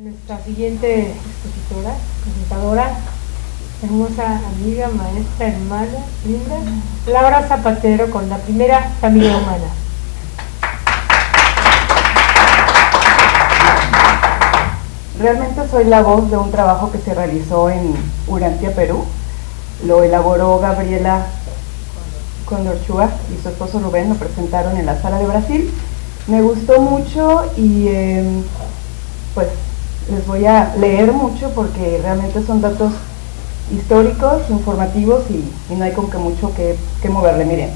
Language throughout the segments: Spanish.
Nuestra siguiente expositora, presentadora, hermosa amiga, maestra, hermana, linda, Laura Zapatero, con la primera familia humana. Realmente soy la voz de un trabajo que se realizó en Urantia, Perú. Lo elaboró Gabriela Condorchúa y su esposo Rubén, lo presentaron en la Sala de Brasil. Me gustó mucho y pues les voy a leer mucho porque realmente son datos históricos, informativos y no hay como que mucho que moverle. Miren,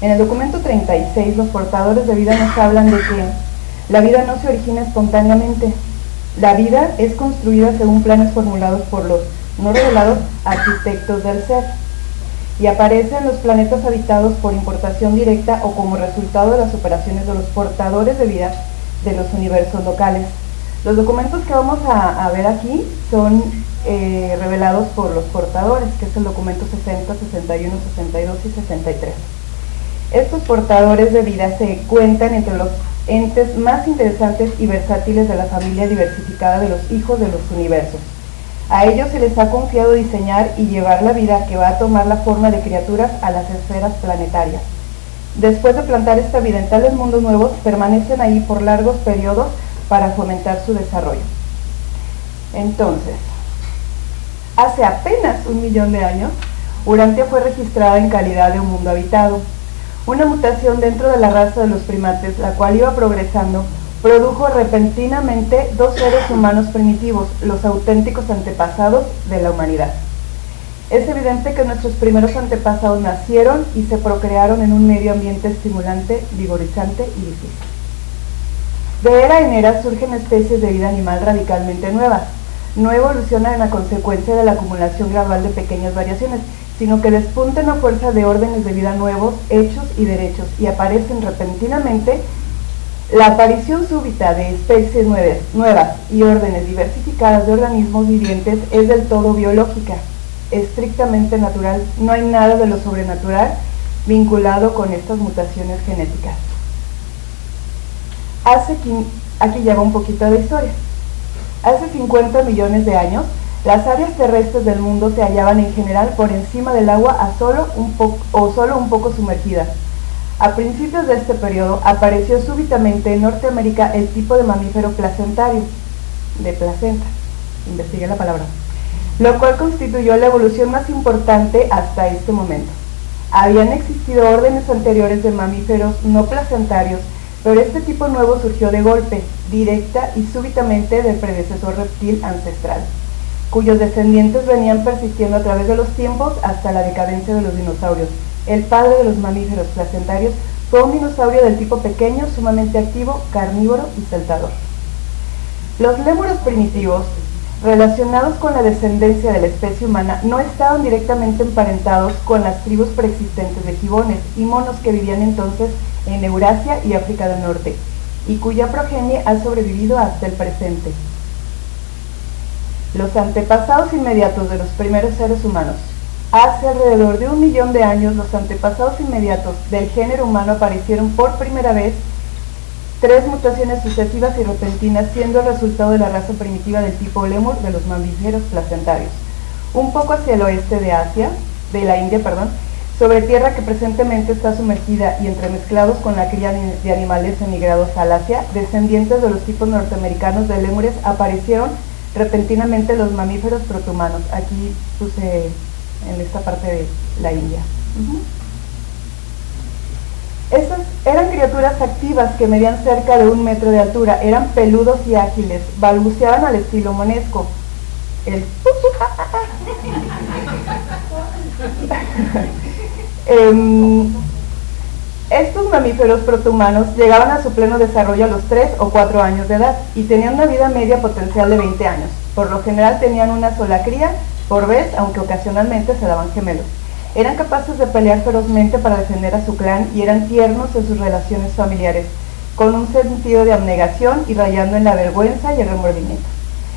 en el documento 36 los portadores de vida nos hablan de que la vida no se origina espontáneamente. La vida es construida según planes formulados por los no revelados arquitectos del ser y aparece en los planetas habitados por importación directa o como resultado de las operaciones de los portadores de vida de los universos locales. Los documentos que vamos a ver aquí son revelados por los portadores, que es el documento 60, 61, 62 y 63. Estos portadores de vida se cuentan entre los entes más interesantes y versátiles de la familia diversificada de los hijos de los universos. A ellos se les ha confiado diseñar y llevar la vida que va a tomar la forma de criaturas a las esferas planetarias. Después de plantar esta vida en tales mundos nuevos, permanecen ahí por largos periodos para fomentar su desarrollo. Entonces, hace apenas 1 millón de años, Urantia fue registrada en calidad de un mundo habitado. Una mutación dentro de la raza de los primates, la cual iba progresando, produjo repentinamente 2 seres humanos primitivos, los auténticos antepasados de la humanidad. Es evidente que nuestros primeros antepasados nacieron y se procrearon en un medio ambiente estimulante, vigorizante y difícil. De era en era surgen especies de vida animal radicalmente nuevas. No evolucionan a consecuencia de la acumulación gradual de pequeñas variaciones, sino que despuntan a fuerza de órdenes de vida nuevos, hechos y derechos, y aparecen repentinamente. La aparición súbita de especies nuevas y órdenes diversificadas de organismos vivientes es del todo biológica, estrictamente natural. No hay nada de lo sobrenatural vinculado con estas mutaciones genéticas. Aquí lleva un poquito de historia. Hace 50 millones de años, las áreas terrestres del mundo se hallaban en general por encima del agua solo un poco sumergidas. A principios de este periodo apareció súbitamente en Norteamérica el tipo de mamífero placentario, de placenta, investigué la palabra, lo cual constituyó la evolución más importante hasta este momento. Habían existido órdenes anteriores de mamíferos no placentarios, pero este tipo nuevo surgió de golpe, directa y súbitamente del predecesor reptil ancestral, cuyos descendientes venían persistiendo a través de los tiempos hasta la decadencia de los dinosaurios. El padre de los mamíferos placentarios fue un dinosaurio del tipo pequeño, sumamente activo, carnívoro y saltador. Los lémures primitivos, relacionados con la descendencia de la especie humana, no estaban directamente emparentados con las tribus preexistentes de gibones y monos que vivían entonces en Eurasia y África del Norte, y cuya progenie ha sobrevivido hasta el presente. Los antepasados inmediatos de los primeros seres humanos. Hace alrededor de 1 millón de años, los antepasados inmediatos del género humano aparecieron por primera vez 3 mutaciones sucesivas y repentinas, siendo el resultado de la raza primitiva del tipo lémur de los mamíferos placentarios. Un poco hacia el oeste de la India, sobre tierra que presentemente está sumergida y entremezclados con la cría de animales emigrados al Asia, descendientes de los tipos norteamericanos de lémures, aparecieron repentinamente los mamíferos protohumanos. Aquí puse en esta parte de la India. Estas eran criaturas activas que medían cerca de 1 metro de altura, eran peludos y ágiles, balbuceaban al estilo monesco. Estos mamíferos protohumanos llegaban a su pleno desarrollo a los 3 o 4 años de edad y tenían una vida media potencial de 20 años. Por lo general tenían una sola cría por vez, aunque ocasionalmente se daban gemelos. Eran capaces de pelear ferozmente para defender a su clan y eran tiernos en sus relaciones familiares, con un sentido de abnegación y rayando en la vergüenza y el remordimiento.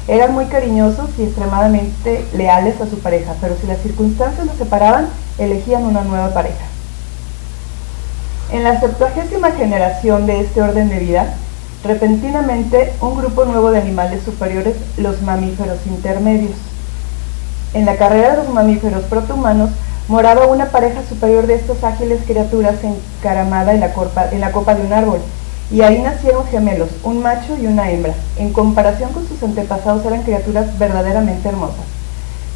Eran muy cariñosos y extremadamente leales a su pareja, pero si las circunstancias los separaban, elegían una nueva pareja. En la 70ª generación de este orden de vida, repentinamente un grupo nuevo de animales superiores, los mamíferos intermedios. En la carrera de los mamíferos protohumanos moraba una pareja superior de estas ágiles criaturas encaramada en la copa de un árbol, y ahí nacieron gemelos, un macho y una hembra. En comparación con sus antepasados eran criaturas verdaderamente hermosas.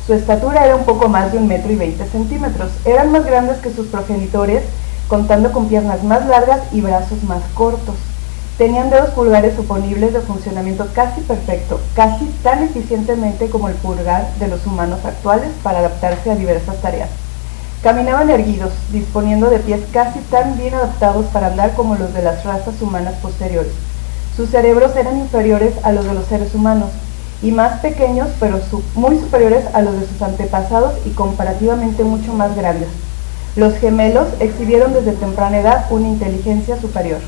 Su estatura era un poco más de 1,20 m. Eran más grandes que sus progenitores, contando con piernas más largas y brazos más cortos. Tenían dedos pulgares oponibles de funcionamiento casi perfecto, casi tan eficientemente como el pulgar de los humanos actuales para adaptarse a diversas tareas. Caminaban erguidos, disponiendo de pies casi tan bien adaptados para andar como los de las razas humanas posteriores. Sus cerebros eran inferiores a los de los seres humanos, y más pequeños, pero muy superiores a los de sus antepasados y comparativamente mucho más grandes. Los gemelos exhibieron desde temprana edad una inteligencia superior.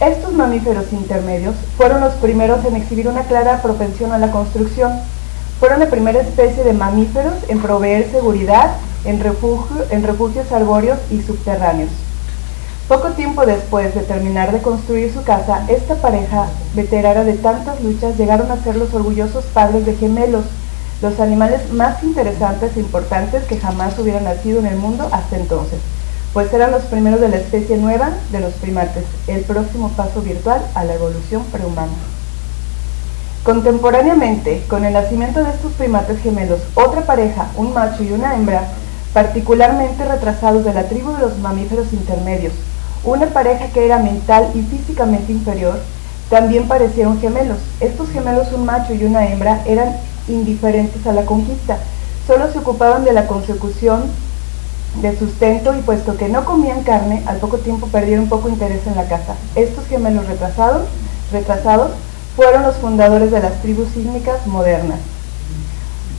Estos mamíferos intermedios fueron los primeros en exhibir una clara propensión a la construcción. Fueron la primera especie de mamíferos en proveer seguridad en refugios arbóreos y subterráneos. Poco tiempo después de terminar de construir su casa, esta pareja veterana de tantas luchas llegaron a ser los orgullosos padres de gemelos, los animales más interesantes e importantes que jamás hubieran nacido en el mundo hasta entonces, pues eran los primeros de la especie nueva de los primates, el próximo paso virtual a la evolución prehumana. Contemporáneamente, con el nacimiento de estos primates gemelos, otra pareja, un macho y una hembra, particularmente retrasados de la tribu de los mamíferos intermedios, una pareja que era mental y físicamente inferior, también parecieron gemelos. Estos gemelos, un macho y una hembra, eran indiferentes a la conquista, solo se ocupaban de la consecución de sustento y puesto que no comían carne, al poco tiempo perdieron poco interés en la caza. Estos gemelos retrasados fueron los fundadores de las tribus sísmicas modernas.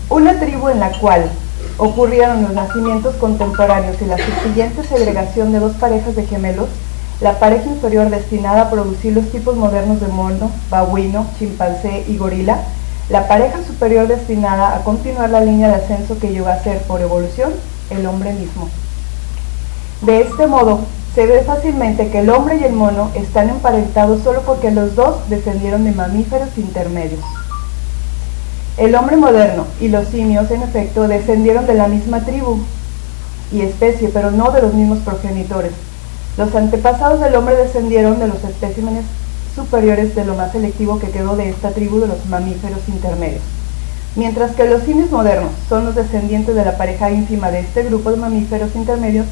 Una tribu en la cual ocurrieron los nacimientos contemporáneos y la subsiguiente segregación de dos parejas de gemelos, la pareja inferior destinada a producir los tipos modernos de mono, babuino, chimpancé y gorila, la pareja superior destinada a continuar la línea de ascenso que llegó a ser, por evolución, el hombre mismo. De este modo, se ve fácilmente que el hombre y el mono están emparentados solo porque los dos descendieron de mamíferos intermedios. El hombre moderno y los simios, en efecto, descendieron de la misma tribu y especie, pero no de los mismos progenitores. Los antepasados del hombre descendieron de los especímenes superiores de lo más selectivo que quedó de esta tribu de los mamíferos intermedios. Mientras que los simios modernos son los descendientes de la pareja ínfima de este grupo de mamíferos intermedios,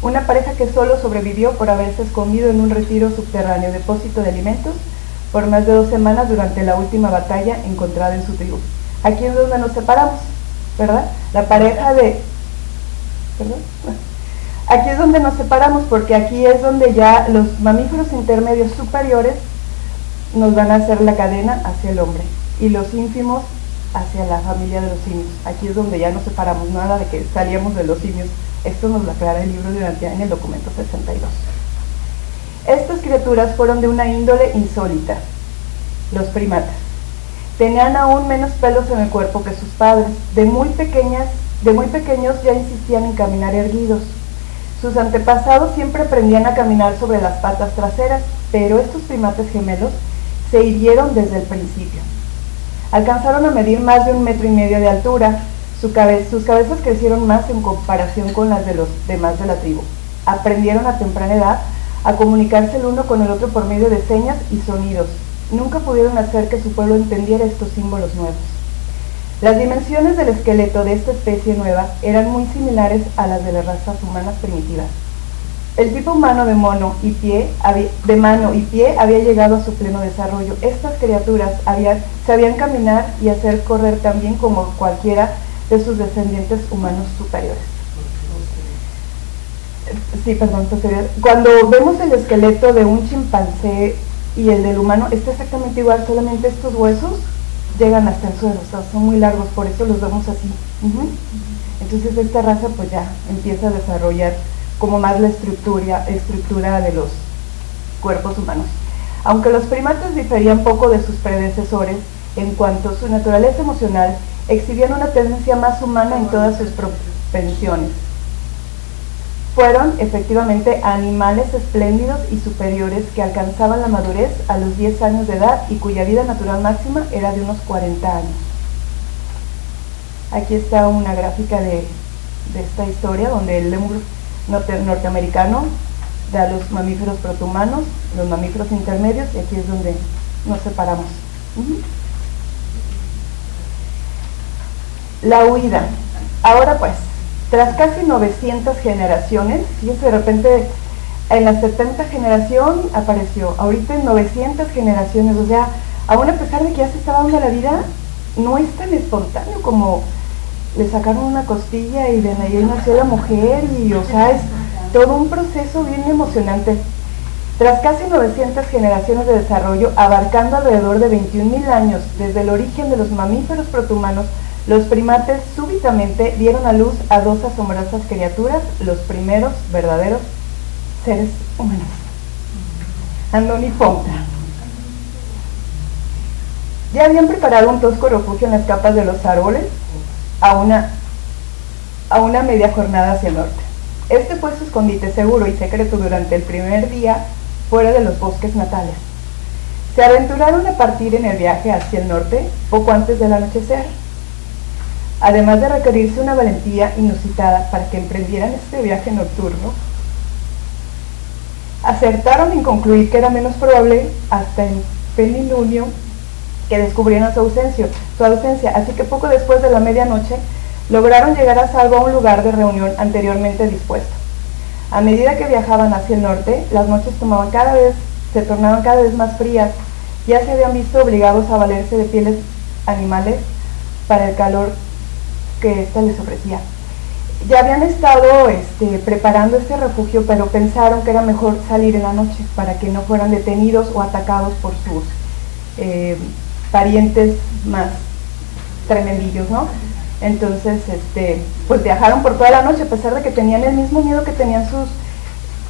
una pareja que solo sobrevivió por haberse escondido en un retiro subterráneo depósito de alimentos por más de 2 semanas durante la última batalla encontrada en su tribu. Aquí es donde nos separamos, ¿verdad? La pareja de... ¿Perdón? Aquí es donde nos separamos porque aquí es donde ya los mamíferos intermedios superiores nos van a hacer la cadena hacia el hombre y los ínfimos hacia la familia de los simios. Aquí es donde ya nos separamos, nada de que salíamos de los simios. Esto nos lo aclara el libro de Urantia en el documento 62. Estas criaturas fueron de una índole insólita, los primates. Tenían aún menos pelos en el cuerpo que sus padres. De muy pequeños ya insistían en caminar erguidos. Sus antepasados siempre aprendían a caminar sobre las patas traseras, pero estos primates gemelos se hirieron desde el principio. Alcanzaron a medir más de 1,5 m de altura. Sus cabezas crecieron más en comparación con las de los demás de la tribu. Aprendieron a temprana edad a comunicarse el uno con el otro por medio de señas y sonidos. Nunca pudieron hacer que su pueblo entendiera estos símbolos nuevos. Las dimensiones del esqueleto de esta especie nueva eran muy similares a las de las razas humanas primitivas. El tipo humano de mano y pie había llegado a su pleno desarrollo. Estas criaturas sabían caminar y hacer correr tan bien como cualquiera de sus descendientes humanos superiores. Posterior. Cuando vemos el esqueleto de un chimpancé y el del humano, está exactamente igual, solamente estos huesos llegan hasta el suelo, o sea, son muy largos, por eso los vemos así. Entonces esta raza pues ya empieza a desarrollar como más la estructura de los cuerpos humanos. Aunque los primates diferían poco de sus predecesores en cuanto a su naturaleza emocional, exhibían una tendencia más humana en todas sus propensiones. Fueron efectivamente animales espléndidos y superiores que alcanzaban la madurez a los 10 años de edad y cuya vida natural máxima era de unos 40 años. Aquí está una gráfica de esta historia donde el lémur norteamericano da a los mamíferos protohumanos, los mamíferos intermedios, y aquí es donde nos separamos. La huida. Ahora pues, tras casi 900 generaciones, fíjense, de repente en la 70 generación apareció, ahorita en 900 generaciones, o sea, aún a pesar de que ya se estaba dando la vida, no es tan espontáneo como le sacaron una costilla y de ahí nació la mujer, y o sea, es todo un proceso bien emocionante. Tras casi 900 generaciones de desarrollo, abarcando alrededor de 21.000 años desde el origen de los mamíferos protohumanos, los primates súbitamente dieron a luz a dos asombrosas criaturas, los primeros verdaderos seres humanos. Andón y Fonta. Ya habían preparado un tosco refugio en las capas de los árboles a una media jornada hacia el norte. Este fue su escondite seguro y secreto durante el primer día fuera de los bosques natales. Se aventuraron a partir en el viaje hacia el norte poco antes del anochecer. Además de requerirse una valentía inusitada para que emprendieran este viaje nocturno, acertaron en concluir que era menos probable hasta el plenilunio que descubrieran su ausencia, así que poco después de la medianoche lograron llegar a salvo a un lugar de reunión anteriormente dispuesto. A medida que viajaban hacia el norte, las noches se tornaban cada vez más frías. Ya se habían visto obligados a valerse de pieles animales para el calor que ésta les ofrecía. Ya habían estado preparando este refugio, pero pensaron que era mejor salir en la noche para que no fueran detenidos o atacados por sus parientes más tremendillos, ¿no? Entonces, pues viajaron por toda la noche, a pesar de que tenían el mismo miedo que tenían sus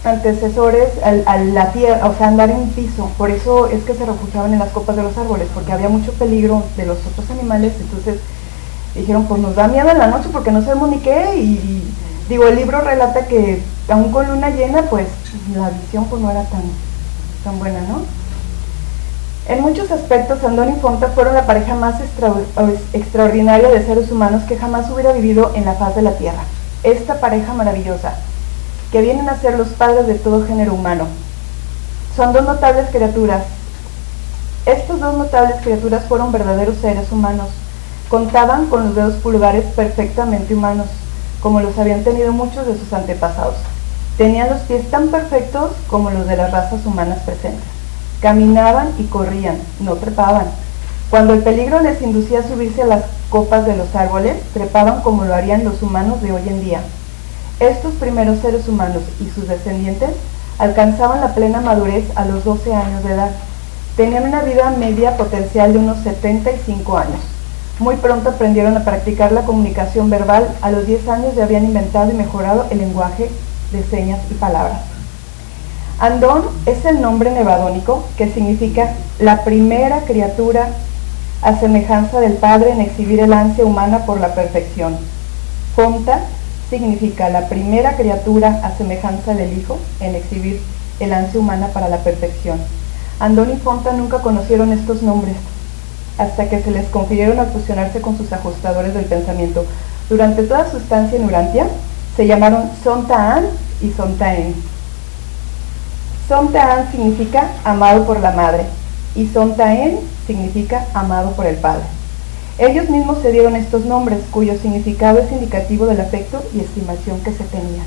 antecesores a la tierra, o sea, andar en piso. Por eso es que se refugiaban en las copas de los árboles, porque había mucho peligro de los otros animales. Entonces dijeron, pues nos da miedo en la noche porque no sabemos ni qué, y digo, el libro relata que aún con luna llena, pues la visión pues no era tan buena, ¿no? En muchos aspectos, Andón y Fonta fueron la pareja más extraordinaria de seres humanos que jamás hubiera vivido en la faz de la tierra. Esta pareja maravillosa, que vienen a ser los padres de todo género humano. Son dos notables criaturas. Estos dos notables criaturas fueron verdaderos seres humanos. Contaban con los dedos pulgares perfectamente humanos, como los habían tenido muchos de sus antepasados. Tenían los pies tan perfectos como los de las razas humanas presentes. Caminaban y corrían, no trepaban. Cuando el peligro les inducía a subirse a las copas de los árboles, trepaban como lo harían los humanos de hoy en día. Estos primeros seres humanos y sus descendientes alcanzaban la plena madurez a los 12 años de edad. Tenían una vida media potencial de unos 75 años. Muy pronto aprendieron a practicar la comunicación verbal. A los 10 años ya habían inventado y mejorado el lenguaje de señas y palabras. Andón es el nombre nevadónico que significa la primera criatura a semejanza del Padre en exhibir el ansia humana por la perfección. Fonta significa la primera criatura a semejanza del Hijo en exhibir el ansia humana para la perfección. Andón y Fonta nunca conocieron estos nombres hasta que se les confirieron al fusionarse con sus ajustadores del pensamiento. Durante toda su estancia en Urantia, se llamaron Sontaan y Sontaen. Sontaan significa amado por la madre y Sontaen significa amado por el padre. Ellos mismos se dieron estos nombres, cuyo significado es indicativo del afecto y estimación que se tenían.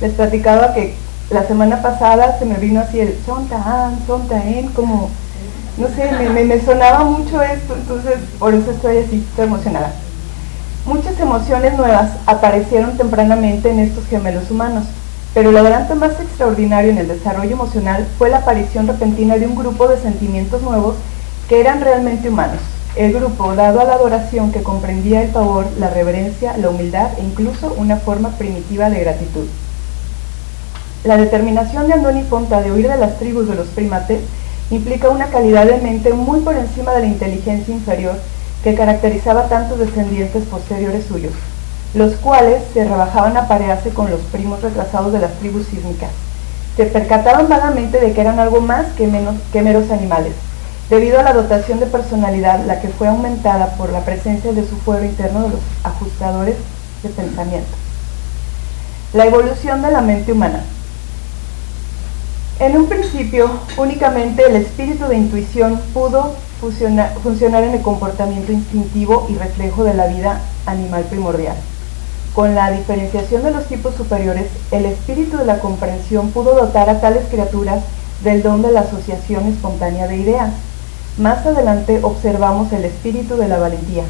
Les platicaba que la semana pasada se me vino así el Sontaan, Sontaen, como, no sé, me sonaba mucho esto, entonces por eso estoy así, estoy emocionada. Muchas emociones nuevas aparecieron tempranamente en estos gemelos humanos, pero el adelanto más extraordinario en el desarrollo emocional fue la aparición repentina de un grupo de sentimientos nuevos que eran realmente humanos. El grupo, dado a la adoración que comprendía el pavor, la reverencia, la humildad e incluso una forma primitiva de gratitud. La determinación de Andón y Fonta de huir de las tribus de los primates implica una calidad de mente muy por encima de la inteligencia inferior que caracterizaba a tantos descendientes posteriores suyos. los cuales se rebajaban a parearse con los primos retrasados de las tribus sísmicas. Se percataban vagamente de que eran algo más que meros animales, debido a la dotación de personalidad, la que fue aumentada por la presencia de su fuero interno de los ajustadores de pensamiento. La evolución de la mente humana. En un principio, únicamente el espíritu de intuición pudo funcionar en el comportamiento instintivo y reflejo de la vida animal primordial. Con la diferenciación de los tipos superiores, el espíritu de la comprensión pudo dotar a tales criaturas del don de la asociación espontánea de ideas. Más adelante observamos el espíritu de la valentía.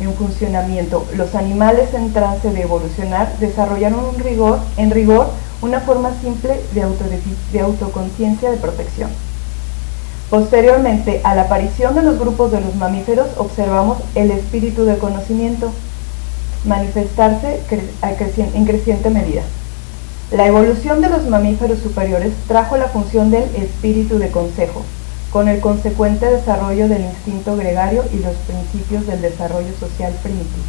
En funcionamiento, los animales en trance de evolucionar desarrollaron en rigor una forma simple de autoconciencia de protección. Posteriormente, a la aparición de los grupos de los mamíferos, observamos el espíritu del conocimiento manifestarse en creciente medida. La evolución de los mamíferos superiores trajo la función del espíritu de consejo, con el consecuente desarrollo del instinto gregario y los principios del desarrollo social primitivo.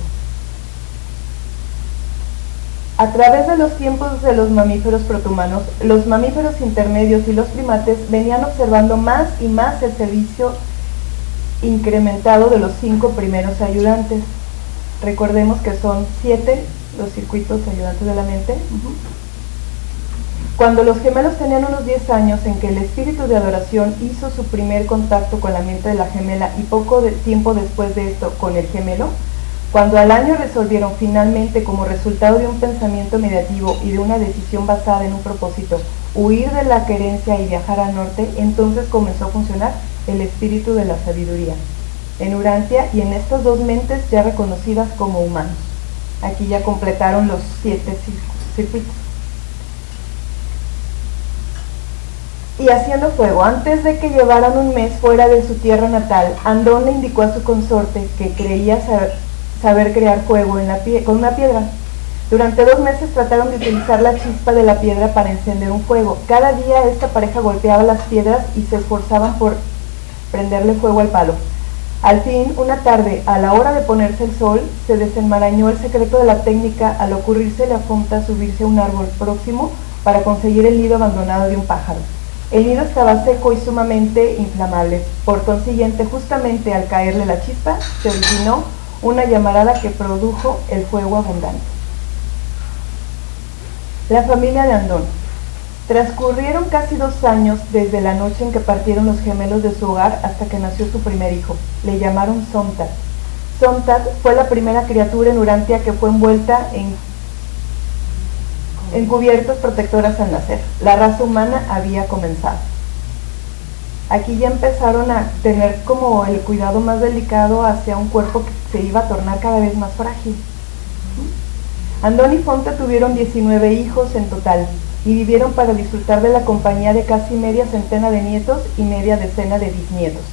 A través de los tiempos de los mamíferos protohumanos, los mamíferos intermedios y los primates venían observando más y más el servicio incrementado de los 5 primeros ayudantes. Recordemos que son 7 los circuitos ayudantes de la mente. Cuando los gemelos tenían unos 10 años en que el espíritu de adoración hizo su primer contacto con la mente de la gemela y poco tiempo después de esto con el gemelo, cuando al año resolvieron finalmente, como resultado de un pensamiento mediativo y de una decisión basada en un propósito, huir de la querencia y viajar al norte, entonces comenzó a funcionar el espíritu de la sabiduría en Urantia y en estas 2 mentes ya reconocidas como humanos. Aquí ya completaron los 7 circuitos. Y haciendo fuego, antes de que llevaran un mes fuera de su tierra natal, Andón le indicó a su consorte que creía saber crear fuego con una piedra. Durante 2 meses trataron de utilizar la chispa de la piedra para encender un fuego. Cada día esta pareja golpeaba las piedras y se esforzaban por prenderle fuego al palo. Al fin, una tarde, a la hora de ponerse el sol, se desenmarañó el secreto de la técnica al ocurrirse a Fonta subirse a un árbol próximo para conseguir el nido abandonado de un pájaro. El nido estaba seco y sumamente inflamable. Por consiguiente, justamente al caerle la chispa, se originó una llamarada que produjo el fuego abundante. La familia de Andón. Transcurrieron casi 2 años desde la noche en que partieron los gemelos de su hogar hasta que nació su primer hijo. Le llamaron Sontag. Sontag fue la primera criatura en Urantia que fue envuelta en cubiertas protectoras al nacer. La raza humana había comenzado. Aquí ya empezaron a tener como el cuidado más delicado hacia un cuerpo que se iba a tornar cada vez más frágil. Andón y Fonta tuvieron 19 hijos en total y vivieron para disfrutar de la compañía de casi media centena de nietos y media decena de bisnietos.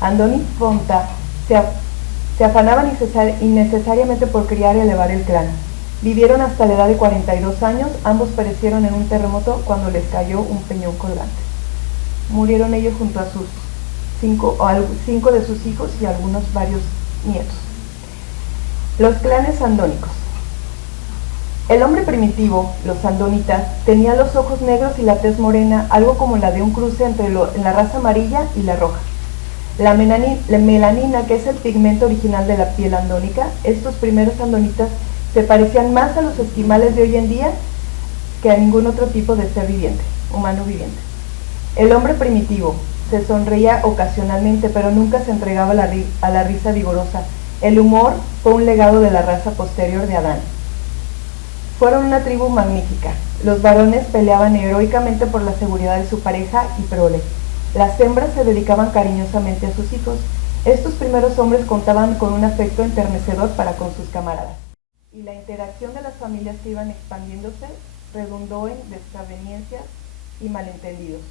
Andón y Fonta se afanaban innecesariamente por criar y elevar el clan. Vivieron hasta la edad de 42 años, ambos perecieron en un terremoto cuando les cayó un peñón colgante. Murieron ellos junto a sus 5 de sus hijos y varios nietos. Los clanes andónicos. El hombre primitivo, los andonitas, tenía los ojos negros y la tez morena, algo como la de un cruce entre la raza amarilla y la roja. La melanina, que es el pigmento original de la piel andónica, estos primeros andonitas se parecían más a los esquimales de hoy en día que a ningún otro tipo de ser viviente, humano viviente. El hombre primitivo se sonreía ocasionalmente, pero nunca se entregaba a la risa vigorosa. El humor fue un legado de la raza posterior de Adán. Fueron una tribu magnífica. Los varones peleaban heroicamente por la seguridad de su pareja y prole. Las hembras se dedicaban cariñosamente a sus hijos. Estos primeros hombres contaban con un afecto enternecedor para con sus camaradas. Y la interacción de las familias que iban expandiéndose redundó en desavenencias y malentendidos.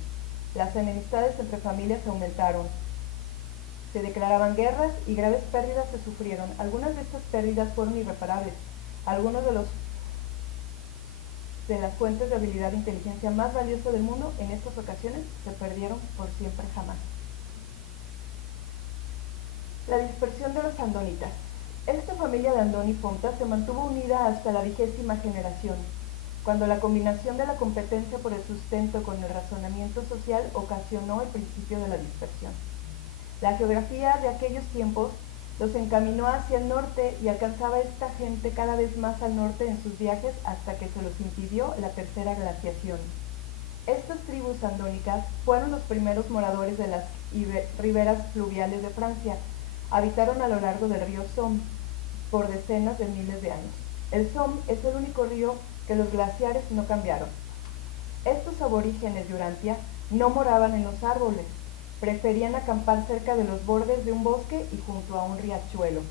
Las enemistades entre familias aumentaron. Se declaraban guerras y graves pérdidas se sufrieron. Algunas de estas pérdidas fueron irreparables. Algunos de las fuentes de habilidad e inteligencia más valiosas del mundo en estas ocasiones se perdieron por siempre jamás. La dispersión de los andonitas. Esta familia de Andoni Fonta se mantuvo unida hasta la 20ª generación, cuando la combinación de la competencia por el sustento con el razonamiento social ocasionó el principio de la dispersión. La geografía de aquellos tiempos los encaminó hacia el norte y alcanzaba esta gente cada vez más al norte en sus viajes hasta que se los impidió la tercera glaciación. Estas tribus andónicas fueron los primeros moradores de las riberas fluviales de Francia. Habitaron a lo largo del río Somme por decenas de miles de años. El Somme es el único río que los glaciares no cambiaron. Estos aborígenes de Urantia no moraban en los árboles, preferían acampar cerca de los bordes de un bosque y junto a un riachuelo.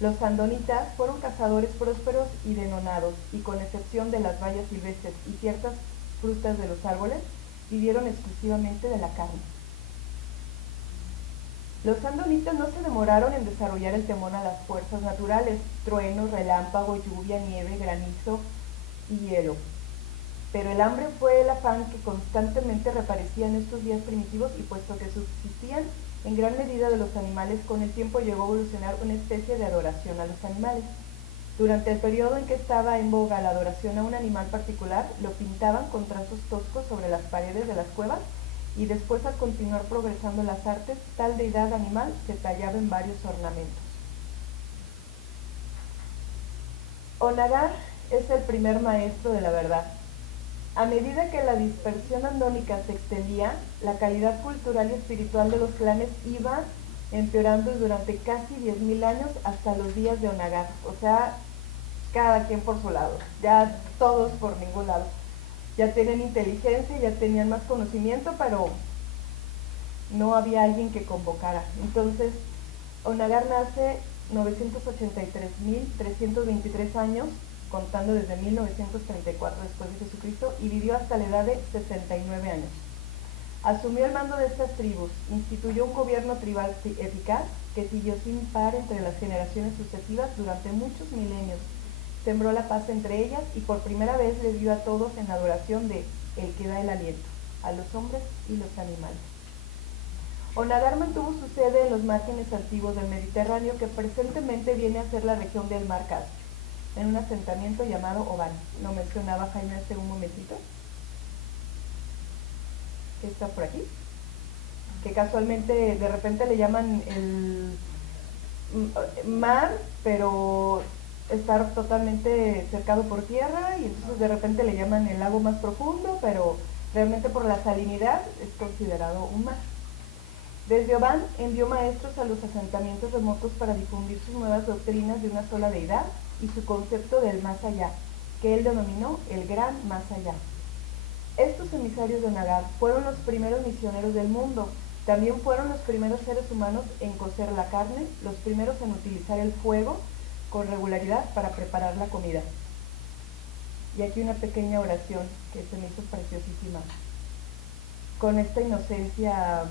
Los andonitas fueron cazadores prósperos y denonados, y con excepción de las bayas silvestres y ciertas frutas de los árboles, vivieron exclusivamente de la carne. Los andonitas no se demoraron en desarrollar el temor a las fuerzas naturales, truenos, relámpago, lluvia, nieve, granizo y hielo. Pero el hambre fue el afán que constantemente reaparecía en estos días primitivos, y puesto que subsistían en gran medida de los animales, con el tiempo llegó a evolucionar una especie de adoración a los animales. Durante el periodo en que estaba en boga la adoración a un animal particular, lo pintaban con trazos toscos sobre las paredes de las cuevas, y después, al continuar progresando las artes, tal deidad animal se tallaba en varios ornamentos. Onagar es el primer maestro de la verdad. A medida que la dispersión andónica se extendía, la calidad cultural y espiritual de los clanes iba empeorando durante casi 10.000 años hasta los días de Onagar. O sea, cada quien por su lado, ya todos por ningún lado. Ya tenían inteligencia, ya tenían más conocimiento, pero no había alguien que convocara. Entonces, Onagar nace 983.323 años, contando desde 1934 después de Jesucristo, y vivió hasta la edad de 69 años. Asumió el mando de estas tribus, instituyó un gobierno tribal eficaz que siguió sin par entre las generaciones sucesivas durante muchos milenios. Sembró la paz entre ellas y por primera vez les dio a todos en adoración de el que da el aliento, a los hombres y los animales. Onagar mantuvo su sede en los márgenes antiguos del Mediterráneo, que presentemente viene a ser la región del Mar Caspio, en un asentamiento llamado Oban. ¿Lo mencionaba Jaime hace un momentito? ¿Qué está por aquí? Que casualmente de repente le llaman el mar, pero está totalmente cercado por tierra, y entonces de repente le llaman el lago más profundo, pero realmente por la salinidad es considerado un mar. Desde Oban envió maestros a los asentamientos remotos para difundir sus nuevas doctrinas de una sola deidad y su concepto del más allá, que él denominó el gran más allá. Estos emisarios de Onagar fueron los primeros misioneros del mundo. También fueron los primeros seres humanos en cocer la carne, los primeros en utilizar el fuego con regularidad para preparar la comida. Y aquí una pequeña oración que se me hizo preciosísima. Con esta inocencia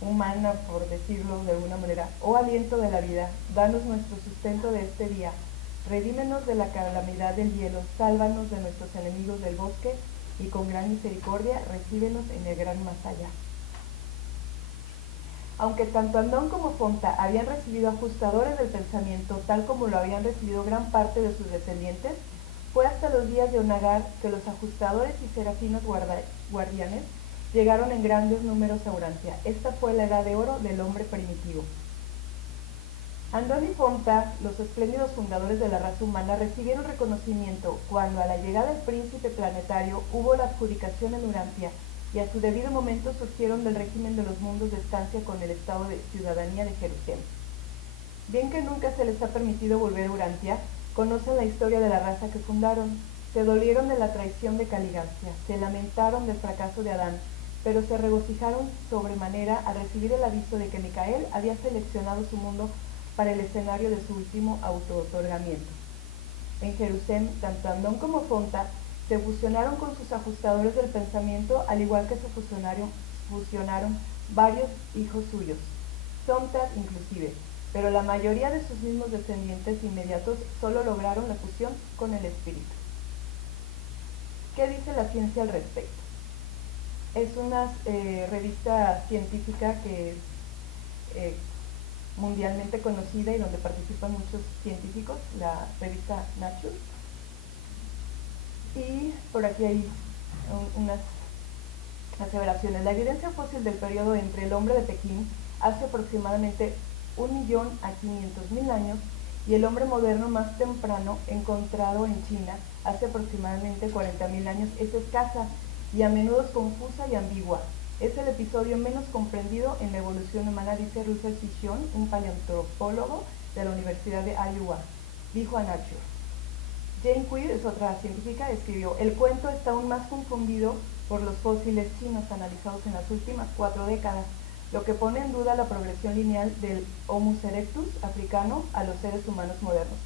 humana, por decirlo de alguna manera: oh aliento de la vida, danos nuestro sustento de este día, redímenos de la calamidad del hielo, sálvanos de nuestros enemigos del bosque, y con gran misericordia recíbenos en el gran más allá. Aunque tanto Andón como Fonta habían recibido ajustadores del pensamiento, tal como lo habían recibido gran parte de sus descendientes, fue hasta los días de Onagar que los ajustadores y serafinos guardianes llegaron en grandes números a Urantia. Esta fue la edad de oro del hombre primitivo. Andón y Fonta, los espléndidos fundadores de la raza humana, recibieron reconocimiento cuando, a la llegada del príncipe planetario, hubo la adjudicación en Urantia, y a su debido momento surgieron del régimen de los mundos de estancia con el estado de ciudadanía de Jerusalén. Bien que nunca se les ha permitido volver a Urantia, conocen la historia de la raza que fundaron. Se dolieron de la traición de Caligancia, se lamentaron del fracaso de Adán, pero se regocijaron sobremanera al recibir el aviso de que Micael había seleccionado su mundo para el escenario de su último auto-otorgamiento. En Jerusalén, tanto Andón como Fonta se fusionaron con sus ajustadores del pensamiento, al igual que se fusionaron varios hijos suyos, Sontag inclusive, pero la mayoría de sus mismos descendientes inmediatos solo lograron la fusión con el espíritu. ¿Qué dice la ciencia al respecto? Es una revista científica que mundialmente conocida y donde participan muchos científicos, la revista Nature. Y por aquí hay unas aseveraciones. La evidencia fósil del periodo entre el hombre de Pekín hace aproximadamente 1.000.000 a 500.000 años y el hombre moderno más temprano encontrado en China hace aproximadamente 40.000 años es escasa y a menudo es confusa y ambigua. Es el episodio menos comprendido en la evolución humana, dice Russell Sisson, un paleoantropólogo de la Universidad de Iowa. Dijo a Nature. Jane Quid, es otra científica, escribió: el cuento está aún más confundido por los fósiles chinos analizados en las últimas 4 décadas, lo que pone en duda la progresión lineal del Homo erectus africano a los seres humanos modernos.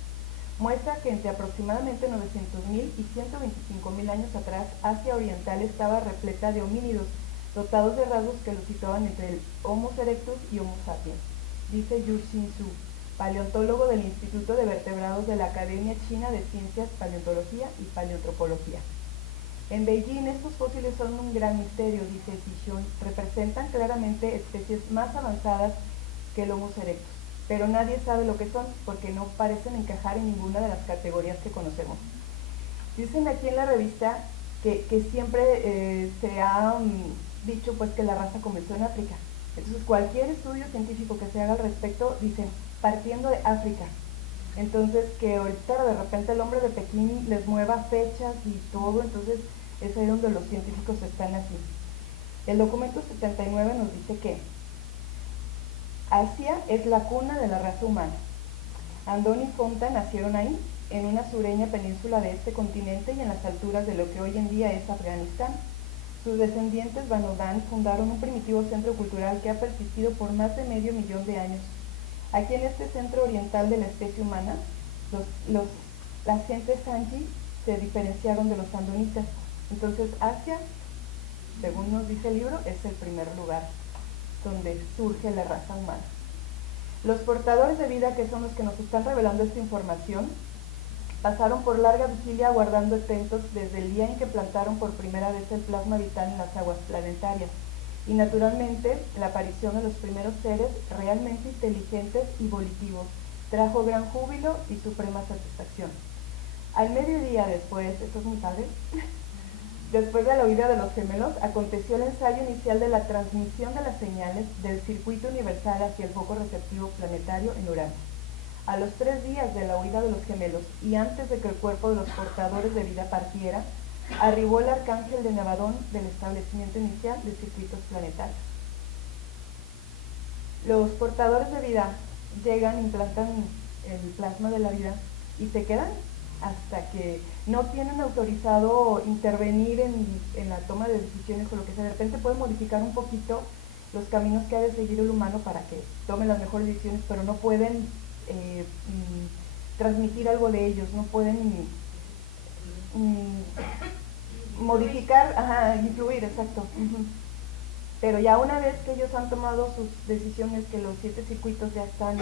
Muestra que entre aproximadamente 900.000 y 125.000 años atrás, Asia Oriental estaba repleta de homínidos, dotados de rasgos que los situaban entre el Homo erectus y Homo sapiens, dice Yu Xin-Su, paleontólogo del Instituto de Vertebrados de la Academia China de Ciencias, Paleontología y Paleoantropología. En Beijing estos fósiles son un gran misterio, dice Sisson, representan claramente especies más avanzadas que el Homo erectus, pero nadie sabe lo que son porque no parecen encajar en ninguna de las categorías que conocemos. Dicen aquí en la revista que siempre se ha dicho pues que la raza comenzó en África. Entonces cualquier estudio científico que se haga al respecto dicen partiendo de África. Entonces que ahorita de repente el hombre de Pekín les mueva fechas y todo, entonces es ahí donde los científicos están así. El documento 79 nos dice que Asia es la cuna de la raza humana. Andón y Fonta nacieron ahí, en una sureña península de este continente y en las alturas de lo que hoy en día es Afganistán. Sus descendientes Banodan fundaron un primitivo centro cultural que ha persistido por más de medio millón de años. Aquí en este centro oriental de la especie humana, las gentes Sanji se diferenciaron de los andonitas. Entonces Asia, según nos dice el libro, es el primer lugar donde surge la raza humana. Los portadores de vida, que son los que nos están revelando esta información, pasaron por larga vigilia aguardando atentos desde el día en que plantaron por primera vez el plasma vital en las aguas planetarias. Y naturalmente, la aparición de los primeros seres realmente inteligentes y volitivos trajo gran júbilo y suprema satisfacción. Al mediodía después, esto es muy padre, después de la huida de los gemelos, aconteció el ensayo inicial de la transmisión de las señales del circuito universal hacia el foco receptivo planetario en Urano. A los 3 días de la huida de los gemelos y antes de que el cuerpo de los portadores de vida partiera, arribó el arcángel de Nevadón del establecimiento inicial de circuitos planetarios. Los portadores de vida llegan, implantan el plasma de la vida y se quedan hasta que no tienen autorizado intervenir en la toma de decisiones o lo que sea. De repente pueden modificar un poquito los caminos que ha de seguir el humano para que tome las mejores decisiones, pero no pueden transmitir algo de ellos, no pueden modificar, influir, exacto. Pero ya una vez que ellos han tomado sus decisiones, que los 7 circuitos ya están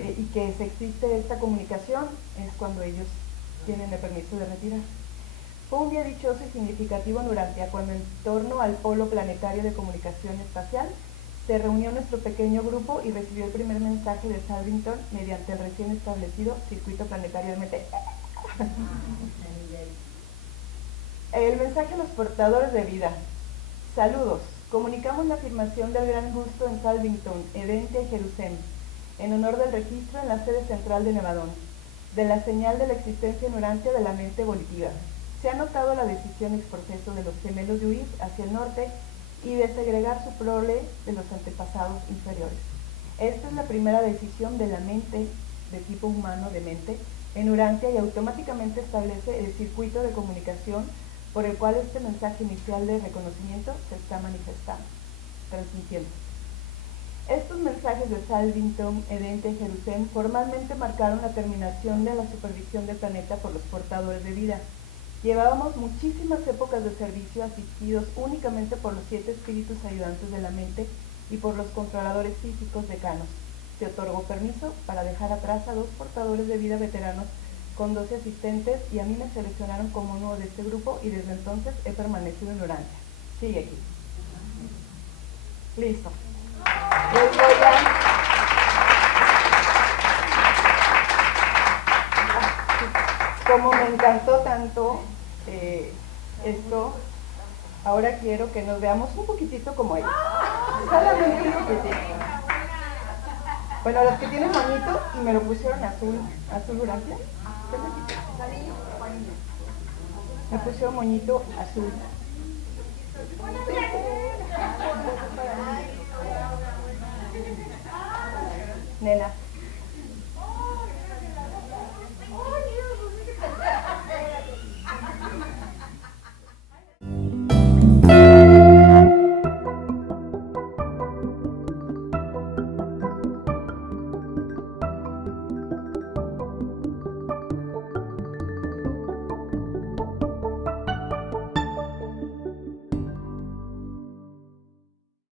y que existe esta comunicación, es cuando ellos tienen el permiso de retirar. Fue un día dichoso y significativo en Urantia, cuando en torno al polo planetario de comunicación espacial se reunió nuestro pequeño grupo y recibió el primer mensaje de Salvington mediante el recién establecido circuito planetario de Mente. El mensaje a los portadores de vida. Saludos. Comunicamos la afirmación del gran gusto en Salvington, Edentia y Jerusalén, en honor del registro en la sede central de Nevadón, de la señal de la existencia en Urantia de la mente volitiva. Se ha notado la decisión ex proceso de los gemelos de huir hacia el norte y de segregar su prole de los antepasados inferiores. Esta es la primera decisión de la mente, de tipo humano de mente, en Urantia y automáticamente establece el circuito de comunicación por el cual este mensaje inicial de reconocimiento se está manifestando, transmitiendo. Estos mensajes de Salvington, Edentia y Jerusalén formalmente marcaron la terminación de la supervisión del planeta por los portadores de vida. Llevábamos muchísimas épocas de servicio asistidos únicamente por los 7 espíritus ayudantes de la mente y por los controladores físicos decanos. Se otorgó permiso para dejar atrás a 2 portadores de vida veteranos con 12 asistentes y a mí me seleccionaron como uno de este grupo y desde entonces he permanecido en Urantia. Sigue aquí. Listo. Les voy a como me encantó tanto esto, ahora quiero que nos veamos un poquitito como ellos. Solamente un poquitito. Bueno, los que tienen moñito y me lo pusieron azul durante. Me pusieron moñito azul. Nena.